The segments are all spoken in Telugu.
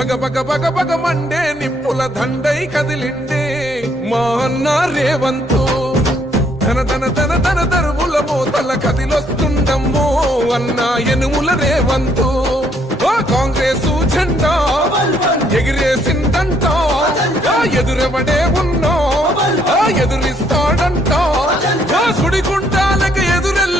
బగ బగ బగ బగ మండే నిప్పుల దండై కదిలిండే మా అన్న రేవంతు. తన తన తన తన తరువుల మోతల కదిలొస్తుండమ్మో అన్న ఎనుముల రేవంతు. ఓ కాంగ్రెస్ జెండా ఎగిరేసిందంట. ఆ ఎదురెవడే ఉన్నా? ఎదురిస్తాడంట. ఆ సుడిగుండాలకు ఎదురెళ్ళేటి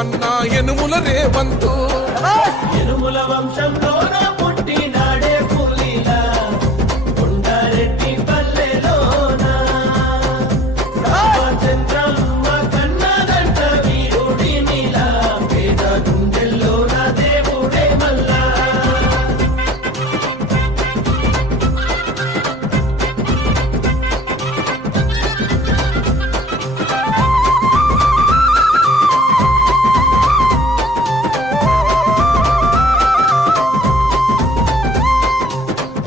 అన్న ఎనుముల రేవంతు? ఎనుముల వంశంలోన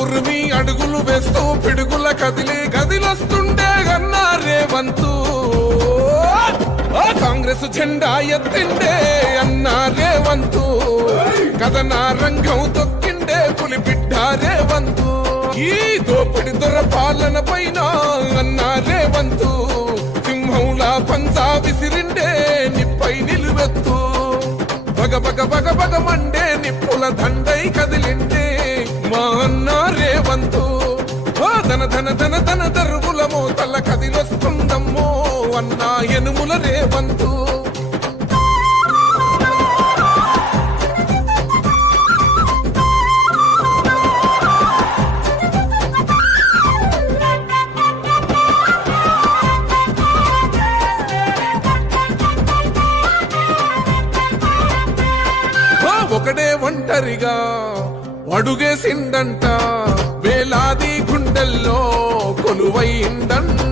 ఉరిమి అడుగులు వేస్తూ పిడుగుల కదిలి గదిలొస్తుండే గన్నా వంతు కాంగ్రెస్ జెండా ఎత్తిండే అన్నా వంతు కథన రంగం తొక్కిండే పులి బిడ్డ ఈ దోపిడి దొర పాలన పైన అన్నా వంతు సింహంలా పంజా విసిరిండే నిప్పై నిలువెత్తు. బగ బగ బగ బగ మండే నిప్పుల దండై కదిలిండే ఎనుముల రేవంతు. ఒకడే ఒంటరిగా అడుగేసిండంట వేలాది గుండెల్లో కొలువైందంట.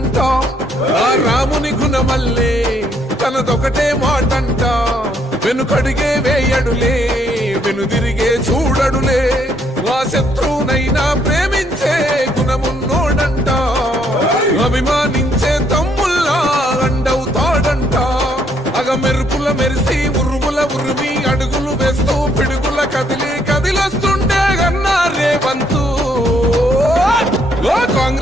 రాముని గుణమల్లే తనదొకటే మాటంట. వెనుకడిగే వేయడులే. వెనుదిరిగే చూడడులే. ఆ శత్రువునైనా ప్రేమించే గుణమున్నోడంట. అభిమానించే తమ్ముల్లా అండవుతాడంట. అగ మెరుపుల మెరిసి ఉరుముల ఉరిమి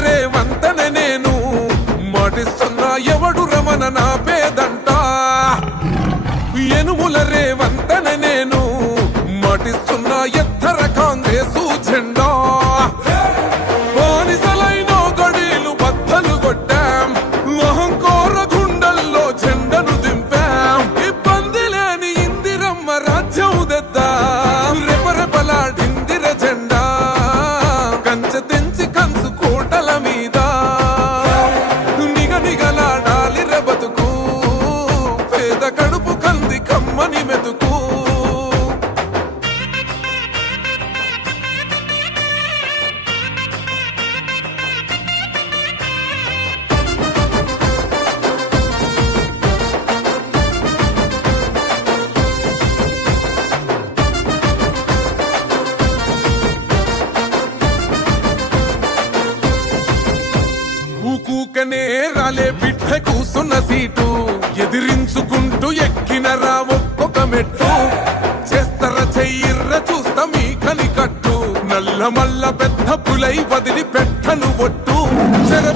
ఎనుముల సీటు ఎదిరించుకుంటూ ఎక్కిన రా ఒక్కొక్క మెట్టు. చేస్తర చెయ్యిర్ర చూస్తా మీ కని కట్టు నల్ల మల్ల పెద్ద పులై వదిలి పెట్టను ఒట్టు. చెర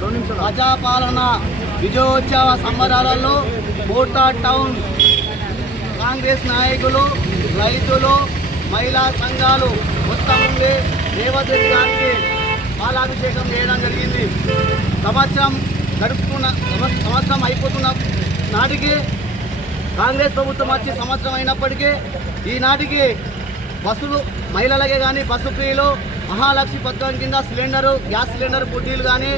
ప్రజాపాలన విజయోత్సవ సంబరాలలో కోటా టౌన్ కాంగ్రెస్ నాయకులు రైతులు మహిళా సంఘాలు మొత్తం ఉండి రేవంత్ గారికి పాలాభిషేకం చేయడం జరిగింది. సంవత్సరం గడుపుతున్న సంవత్సరం అయిపోతున్న నాటికి కాంగ్రెస్ ప్రభుత్వం వచ్చి సంవత్సరం అయినప్పటికీ ఈనాటికి బస్సులు మహిళలకే కానీ బస్సు ఫ్రీలు మహాలక్ష్మి పథకం కింద సిలిండరు గ్యాస్ సిలిండర్ బుడ్డీలు కానీ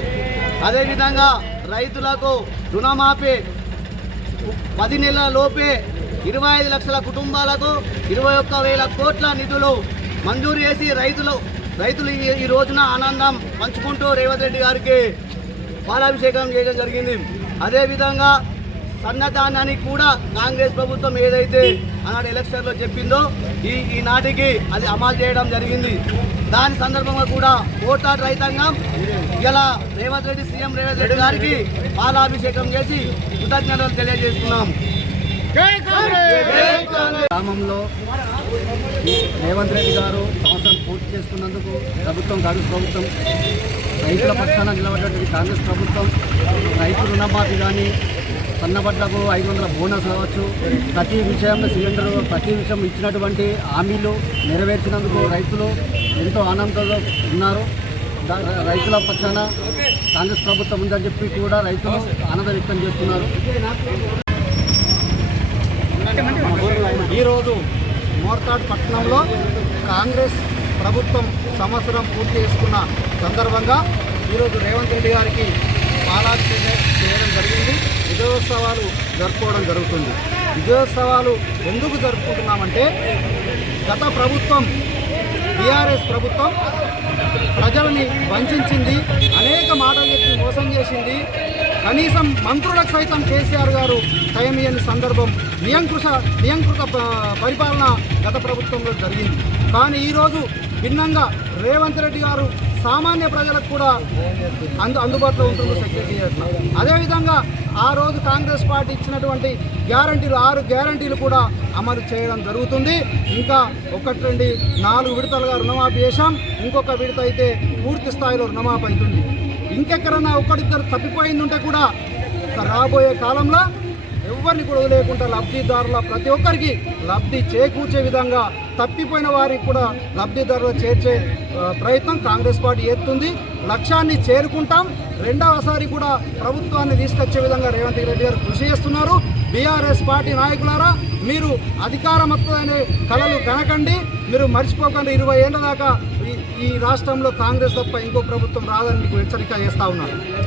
అదేవిధంగా రైతులకు రుణమాఫీ పది నెలల లోపే ఇరవై ఐదు లక్షల కుటుంబాలకు ఇరవై ఒక్క వేల కోట్ల నిధులు మంజూరు చేసి రైతులు రైతులు ఈ ఈ రోజున ఆనందం పంచుకుంటూ రేవంత్ రెడ్డి గారికి పాలాభిషేకం చేయడం జరిగింది. అదేవిధంగా సన్నధాన్యానికి కూడా కాంగ్రెస్ ప్రభుత్వం ఏదైతే ఆనాడు ఎలక్షన్లో చెప్పిందో ఈ ఈనాటికి అది అమలు చేయడం జరిగింది. దాని సందర్భంగా కూడా ఓటాడు రైతాంగం ఇలా రేవంత్ రెడ్డి సీఎం రేవంత్ రెడ్డి గారికి పాలాభిషేకం చేసి కృతజ్ఞతలు తెలియజేస్తున్నాం. గ్రామంలో రేవంత్ రెడ్డి గారు సంవత్సరం పూర్తి చేసుకున్నందుకు ప్రభుత్వం కాంగ్రెస్ ప్రభుత్వం. రైతుల పక్షాన నిలబడ్డటువంటి కాంగ్రెస్ ప్రభుత్వం. రైతు రుణమాఫీ కానీ సన్నబడ్లకు ఐదు వందల బోనస్ కావచ్చు. ప్రతి విషయంలో సిలిండర్ ప్రతి విషయం ఇచ్చినటువంటి హామీలు నెరవేర్చినందుకు రైతులు ఎంతో ఆనందంలో ఉన్నారు. రైతుల పక్షాన కాంగ్రెస్ ప్రభుత్వం ఉందని చెప్పి కూడా రైతులు ఆనందం వ్యక్తం చేస్తున్నారు. ఈరోజు మోర్తాడ్ పట్టణంలో కాంగ్రెస్ ప్రభుత్వం సంవత్సరం పూర్తి చేసుకున్న సందర్భంగా ఈరోజు రేవంత్ రెడ్డి గారికి పాలాభిషేకం చేయడం జరిగింది. విజయోత్సవాలు జరుపుకోవడం జరుగుతుంది. విజయోత్సవాలు ఎందుకు జరుపుకుంటున్నామంటే గత ప్రభుత్వం బీఆర్ఎస్ ప్రభుత్వం ప్రజల్ని వంచింది అనేక మాటలు చెప్పి మోసం చేసింది. కనీసం మంత్రులకు సైతం కేసీఆర్ గారు టైమియని సందర్భం నియంకృష నియంకృత పరిపాలన గత ప్రభుత్వంలో జరిగింది. కానీ ఈరోజు భిన్నంగా రేవంత్ రెడ్డి గారు సామాన్య ప్రజలకు కూడా అందు అందుబాటులో ఉంటుంది సెక్రటేరియట్ అదేవిధంగా ఆ రోజు కాంగ్రెస్ పార్టీ ఇచ్చినటువంటి గ్యారంటీలు ఆరు గ్యారంటీలు కూడా అమలు చేయడం జరుగుతుంది. ఇంకా ఒకటి రెండు నాలుగు విడతలుగా రుణమాఫీ చేశాం. ఇంకొక విడత అయితే పూర్తి స్థాయిలో రుణమాఫీ అవుతుంది. ఇంకెక్కడన్నా ఒకరిద్దరు తప్పిపోయింది ఉంటే కూడా రాబోయే కాలంలో ఎవరిని కూడా వదిలేయకుండా లబ్ధిదారుల ప్రతి ఒక్కరికి లబ్ధి చేకూర్చే విధంగా తప్పిపోయిన వారికి కూడా లబ్ధిదారులు చేర్చే ప్రయత్నం కాంగ్రెస్ పార్టీ ఎత్తుంది. లక్ష్యాన్ని చేరుకుంటాం. రెండవసారి కూడా ప్రభుత్వాన్ని తీసుకొచ్చే విధంగా రేవంత్ రెడ్డి గారు కృషి చేస్తున్నారు. బీఆర్ఎస్ పార్టీ నాయకులారా మీరు అధికారం కళలు కనకండి. మీరు మర్చిపోకండి. ఇరవై ఏళ్ళ దాకా ఈ- ఈ రాష్ట్రంలో కాంగ్రెస్ తప్ప ఇంకో ప్రభుత్వం రాదని మీకు హెచ్చరిక చేస్తా ఉన్నారు